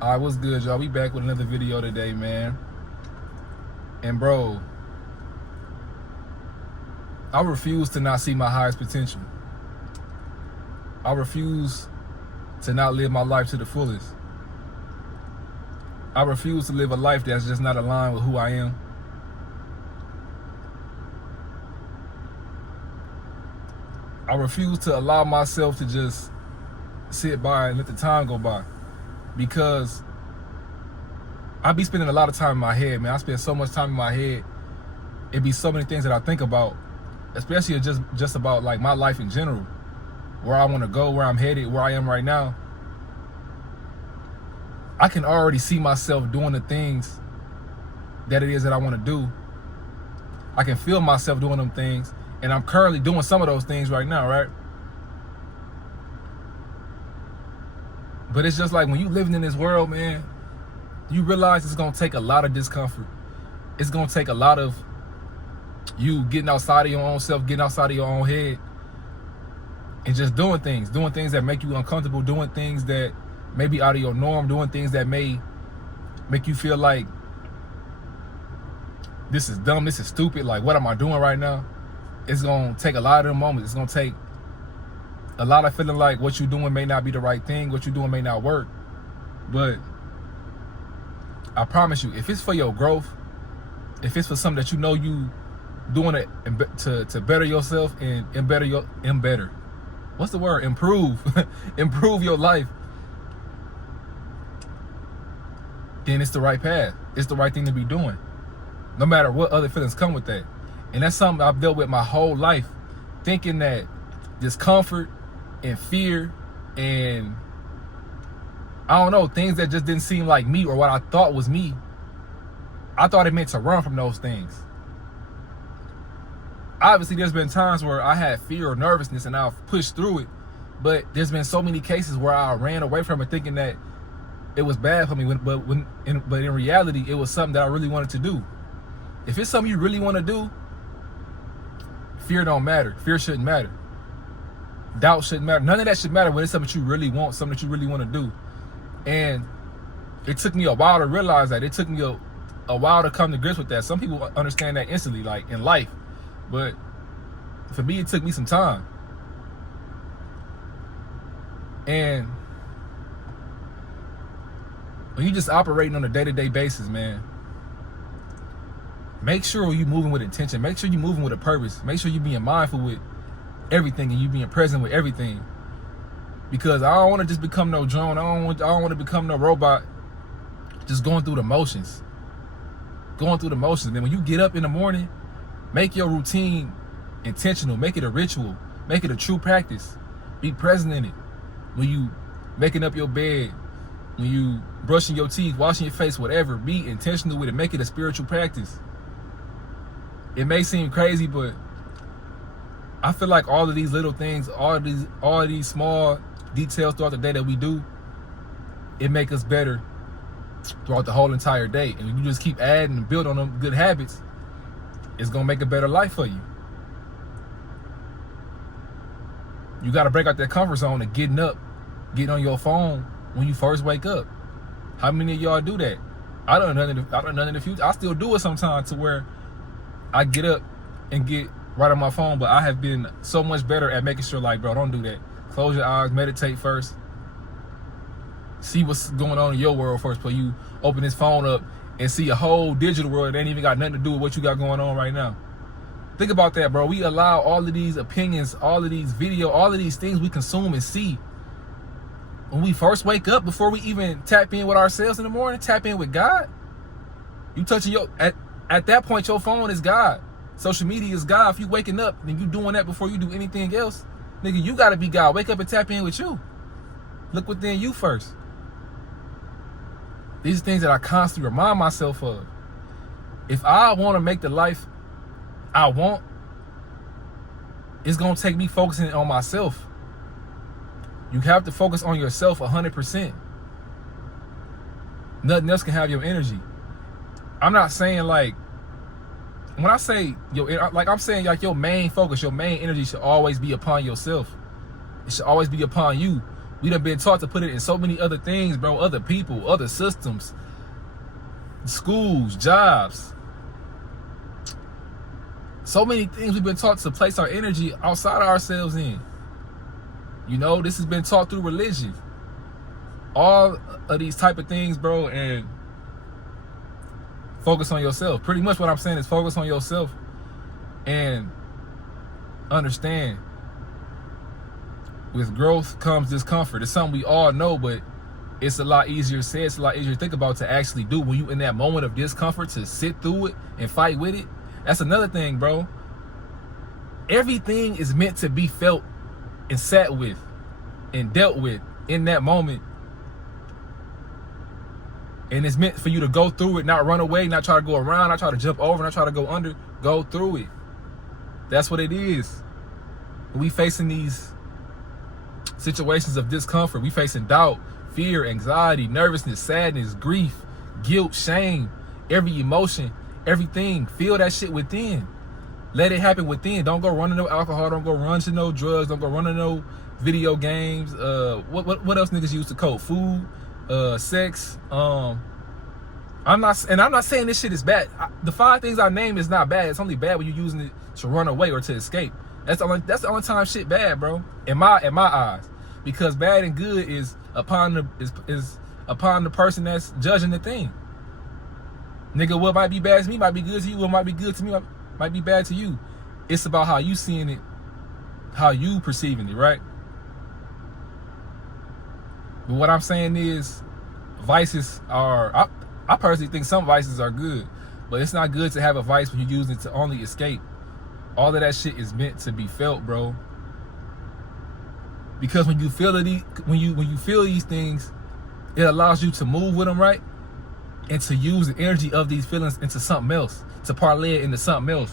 Alright, what's good, y'all? We back with another video today, man. And bro, I refuse to not see my highest potential. I refuse to not live my life to the fullest. I refuse to live a life that's just not aligned with who I am. I refuse to allow myself to just sit by and let the time go by, because I be spending a lot of time in my head, man. I spend so much time in my head. It be so many things that I think about, especially just about like my life in general, where I want to go, where I'm headed, where I am right now. I can already see myself doing the things that it is that I want to do. I can feel myself doing them things, and I'm currently doing some of those things right now, right? But it's just like when you living in this world, man, you realize it's gonna take a lot of discomfort. It's gonna take a lot of you getting outside of your own self, getting outside of your own head, and just doing things that make you uncomfortable, doing things that may be out of your norm, doing things that may make you feel like this is dumb, this is stupid, like what am I doing right now? It's gonna take a lot of them moments. It's gonna take a lot of feeling like what you're doing may not be the right thing, what you're doing may not work. But I promise you, if it's for your growth, if it's for something that you know you doing it to better yourself and what's the word? Improve, improve your life, then it's the right path. It's the right thing to be doing, no matter what other feelings come with that. And that's something I've dealt with my whole life, thinking that discomfort and fear and I don't know, things that just didn't seem like me or what I thought was me, I thought it meant to run from those things. Obviously, there's been times where I had fear or nervousness and I've pushed through it, but there's been so many cases where I ran away from it thinking that it was bad for me, but in reality, it was something that I really wanted to do. If it's something you really want to do, fear don't matter. Fear shouldn't matter. Doubt shouldn't matter. None of that should matter when it's something that you really want, something that you really want to do. And it took me a while to realize that. It took me a while to come to grips with that. Some people understand that instantly, like in life. But for me, it took me some time. And when you just operating on a day-to-day basis, man, make sure you're moving with intention. Make sure you're moving with a purpose. Make sure you're being mindful with everything and you being present with everything. Because I don't want to just become no drone. I don't want to become no robot just going through the motions. Going through the motions. Then when you get up in the morning, make your routine intentional. Make it a ritual. Make it a true practice. Be present in it. When you making up your bed, when you brushing your teeth, washing your face, whatever, be intentional with it. Make it a spiritual practice. It may seem crazy, but I feel like all of these little things, all of these small details throughout the day that we do, it make us better throughout the whole entire day. And if you just keep adding and build on them good habits, it's gonna make a better life for you. You gotta break out that comfort zone of getting up, getting on your phone when you first wake up. How many of y'all do that? I don't know none in the future. I still do it sometimes to where I get up and get right on my phone, but I have been so much better at making sure, like, bro, don't do that. Close your eyes, meditate first. See what's going on in your world first before you open this phone up and see a whole digital world that ain't even got nothing to do with what you got going on right now. Think about that, bro. We allow all of these opinions, all of these video, all of these things we consume and see. When we first wake up, before we even tap in with ourselves in the morning, tap in with God. You touching at that point, your phone is God. Social media is God. If you waking up and you doing that before you do anything else, nigga, you gotta be God. Wake up and tap in with you. Look within you first. These are things that I constantly remind myself of. If I want to make the life I want, it's gonna take me focusing on myself. You have to focus on yourself 100%. Nothing else can have your energy. I'm not saying like, when I say I'm saying like your main focus, your main energy should always be upon yourself. It should always be upon you. We done been taught to put it in so many other things, bro. Other people, other systems, schools, jobs. So many things we've been taught to place our energy outside of ourselves in. You know, this has been taught through religion. All of these type of things, bro, and focus on yourself. Pretty much what I'm saying is focus on yourself and understand with growth comes discomfort. It's something we all know, but it's a lot easier said, it's a lot easier to think about to actually do. When you in that moment of discomfort, to sit through it and fight with it. That's another thing, bro. Everything is meant to be felt and sat with and dealt with in that moment. And it's meant for you to go through it, not run away, not try to go around, not try to jump over, not try to go under. Go through it. That's what it is. We facing these situations of discomfort. We facing doubt, fear, anxiety, nervousness, sadness, grief, guilt, shame, every emotion, everything. Feel that shit within. Let it happen within. Don't go run to no alcohol. Don't go run to no drugs. Don't go run to no video games. What else niggas use to cope? Food, sex. I'm not saying this shit is bad. The 5 things I named is not bad. It's only bad when you're using it to run away or to escape. That's the only time shit bad, bro. In my eyes, because bad and good is upon the person that's judging the thing. Nigga, what might be bad to me might be good to you. What might be good to me might be bad to you. It's about how you seeing it, how you perceiving it, right? But what I'm saying is, vices are. I personally think some vices are good, but it's not good to have a vice when you use it to only escape. All of that shit is meant to be felt, bro. Because when you feel it, when you feel these things, it allows you to move with them, right? And to use the energy of these feelings into something else, to parlay it into something else.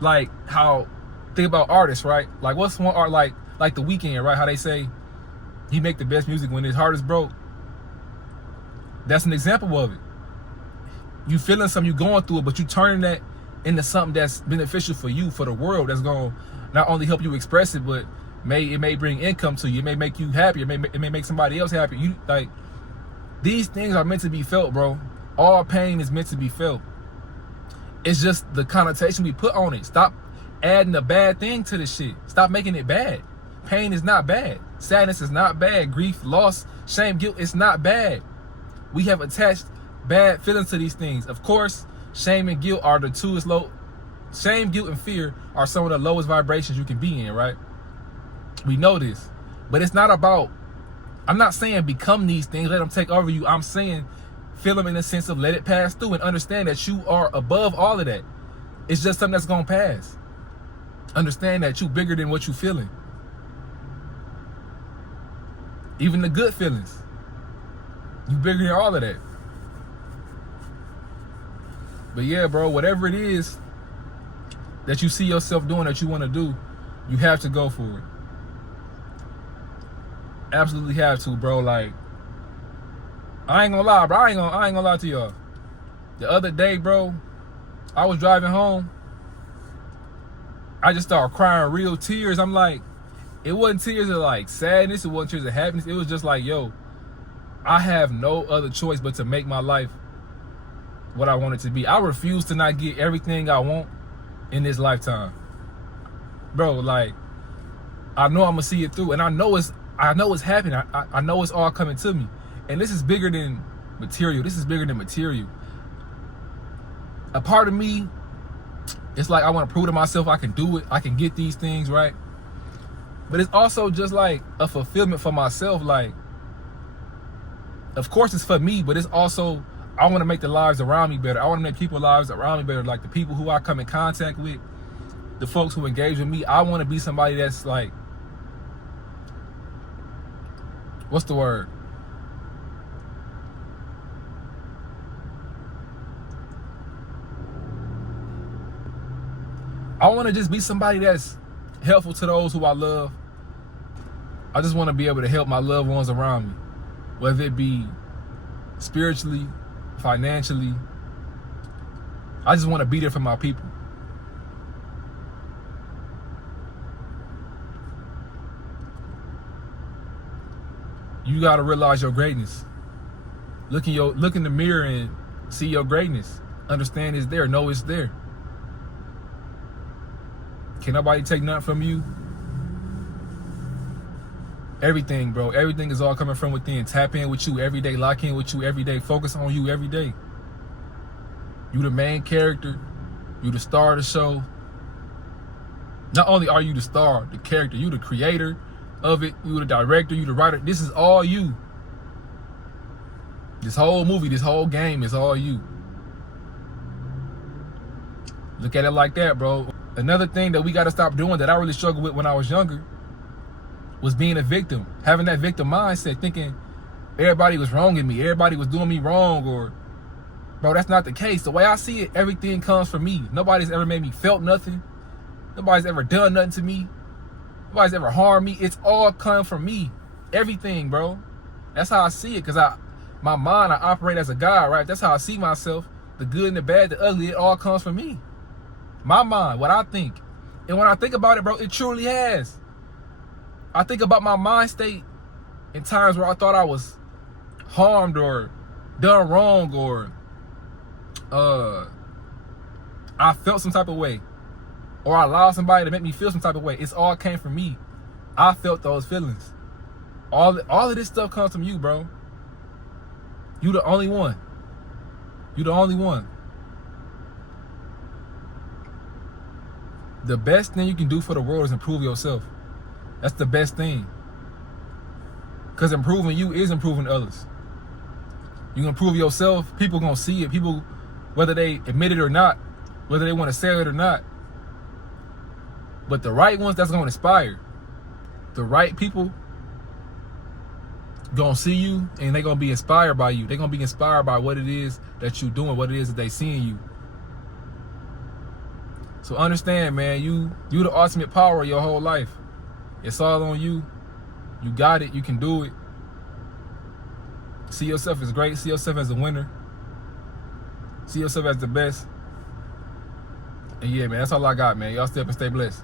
Like how, think about artists, right? Like what's one art like The Weeknd, right? How they say he make the best music when his heart is broke. That's an example of it. You feeling something, you going through it, but you turning that into something that's beneficial for you, for the world, that's going to not only help you express it, but it may bring income to you. It may make you happy. It may make somebody else happy. You like, these things are meant to be felt, bro. All pain is meant to be felt. It's just the connotation we put on it. Stop adding a bad thing to the shit. Stop making it bad. Pain is not bad. Sadness is not bad. Grief, loss, shame, guilt, it's not bad. We have attached bad feelings to these things. Of course, shame and guilt are the two low. Shame, guilt, and fear are some of the lowest vibrations you can be in, right? We know this. But it's not about, I'm not saying become these things, let them take over you. I'm saying feel them in the sense of let it pass through and understand that you are above all of that. It's just something that's going to pass. Understand that you bigger than what you feeling. Even the good feelings. You bigger than all of that. But yeah, bro, whatever it is that you see yourself doing that you want to do, you have to go for it. Absolutely have to, bro. Like, I ain't gonna lie, bro. I ain't gonna lie to y'all. The other day, bro, I was driving home. I just started crying real tears. I'm like, it wasn't tears of like sadness. It wasn't tears of happiness. It was just like, yo, I have no other choice but to make my life what I want it to be. I refuse to not get everything I want in this lifetime. Bro, like, I know I'm gonna see it through, and I know it's happening. I know it's all coming to me. And this is bigger than material. This is bigger than material. A part of me, it's like I want to prove to myself I can do it. I can get these things, right? But it's also just like a fulfillment for myself. Like, of course it's for me, but it's also, I want to make the lives around me better. I want to make people's lives around me better. Like the people who I come in contact with, the folks who engage with me. I want to be somebody that's like, what's the word? I want to just be somebody that's helpful to those who I love. I just want to be able to help my loved ones around me, whether it be spiritually, financially. I just want to be there for my people. You gotta realize your greatness. Look in the mirror and see your greatness. Understand it's there. Know it's there. Can nobody take nothing from you? Everything, bro. Everything is all coming from within. Tap in with you every day. Lock in with you every day. Focus on you every day. You the main character. You the star of the show. Not only are you the star, the character, you the creator of it. You the director. You the writer. This is all you. This whole movie, this whole game is all you. Look at it like that, bro. Another thing that we got to stop doing that I really struggled with when I was younger was being a victim. Having that victim mindset, thinking everybody was wronging me, everybody was doing me wrong, or, bro, that's not the case. The way I see it, everything comes from me. Nobody's ever made me felt nothing. Nobody's ever done nothing to me. Nobody's ever harmed me. It's all come from me. Everything, bro. That's how I see it, because my mind, I operate as a God, right? That's how I see myself. The good and the bad, the ugly, it all comes from me. My mind, what I think. And when I think about it, bro, it truly has. I think about my mind state in times where I thought I was harmed or done wrong, or I felt some type of way, or I allowed somebody to make me feel some type of way. It's all came from me. I felt those feelings. All of this stuff comes from you, bro. You the only one. You the only one. The best thing you can do for the world is improve yourself. That's the best thing. Because improving you is improving others. You can improve yourself, people gonna see it. People, whether they admit it or not, whether they want to say it or not. But the right ones, that's gonna inspire. The right people gonna see you and they gonna be inspired by you. They gonna be inspired by what it is that you doing, what it is that they seeing you. So understand, man, you the ultimate power of your whole life. It's all on you. You got it. You can do it. See yourself as great. See yourself as a winner. See yourself as the best. And yeah, man, that's all I got, man. Y'all stay up and stay blessed.